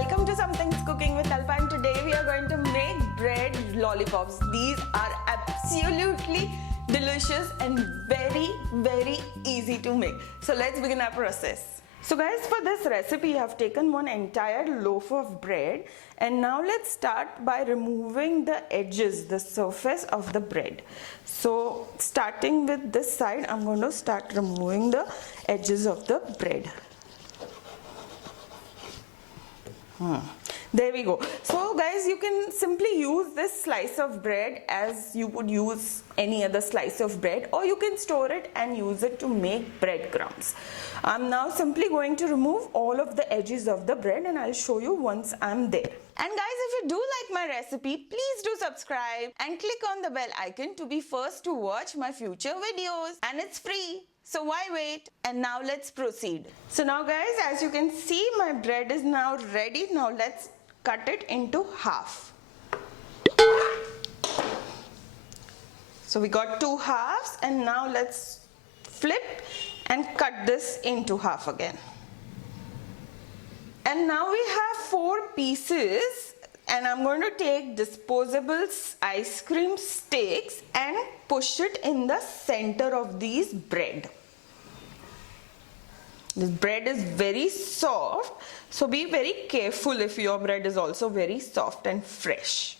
welcome to Something's Cooking with Alpa, and today we are going to make bread lollipops. These are absolutely delicious and very easy to make. So let's begin our process. So guys, for this recipe I have taken one entire loaf of bread, and now let's start by removing the edges, the surface of the bread. So starting with this side, I'm going to start removing the edges of the bread. There we go. So guys, you can simply use this slice of bread as you would use any other slice of bread, or you can store it and use it to make breadcrumbs. I'm now simply going to remove all of the edges of the bread, and I'll show you once I'm there. And guys, if you do like my recipe, please do subscribe and click on the bell icon to be first to watch my future videos, and it's free. So why wait? And now let's proceed. So now guys, as you can see, my bread is now ready. Now let's cut it into half. So we got two halves, and now let's flip and cut this into half again. And now we have 4 pieces, and I'm going to take disposable ice cream sticks and push it in the center of these bread. This bread is very soft, so be very careful if your bread is also very soft and fresh.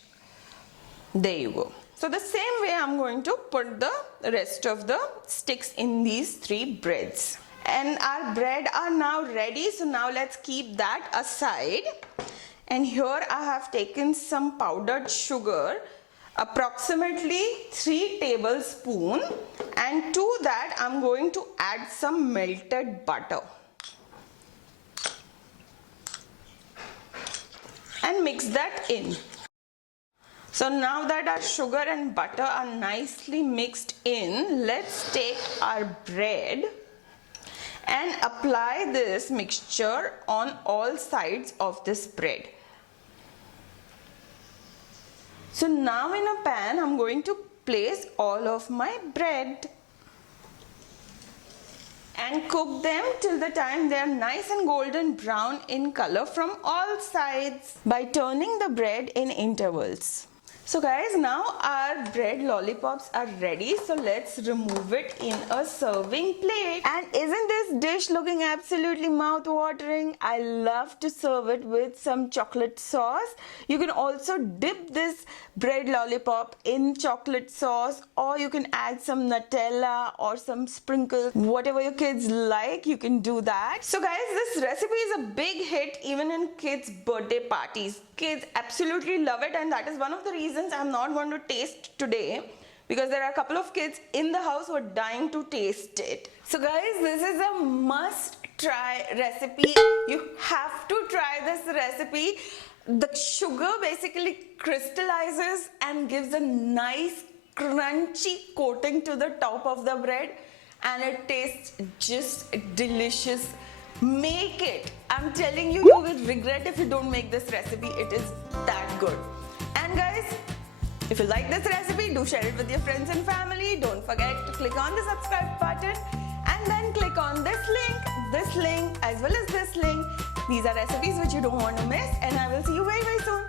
There you go. So the same way I'm going to put the rest of the sticks in these 3 breads. And our bread are now ready, so now let's keep that aside. And here I have taken some powdered sugar, approximately 3 tablespoons, and to that I'm going to add some melted butter and mix that in. So now that our sugar and butter are nicely mixed in, let's take our bread and apply this mixture on all sides of this bread. So now in a pan, I'm going to place all of my bread and cook them till the time they are nice and golden brown in color from all sides by turning the bread in intervals. So guys, now our bread lollipops are ready, so let's remove it in a serving plate. And isn't this dish looking absolutely mouth-watering? I love to serve it with some chocolate sauce. You can also dip this bread lollipop in chocolate sauce, or you can add some nutella or some sprinkles, whatever your kids like, you can do that. So guys, this recipe is a big hit even in kids' birthday parties. Kids absolutely love it, and that is one of the reasons I'm not going to taste today, because there are a couple of kids in the house who are dying to taste it. So guys, this is a must try recipe. You have to try this recipe. The sugar basically crystallizes and gives a nice crunchy coating to the top of the bread, and it tastes just delicious. Make it. I'm telling you, you will regret if you don't make this recipe. It is that good. And guys, if you like this recipe, do share it with your friends and family. Don't forget to click on the subscribe button and then click on this link, as well as this link. These are recipes which you don't want to miss, and I will see you very soon.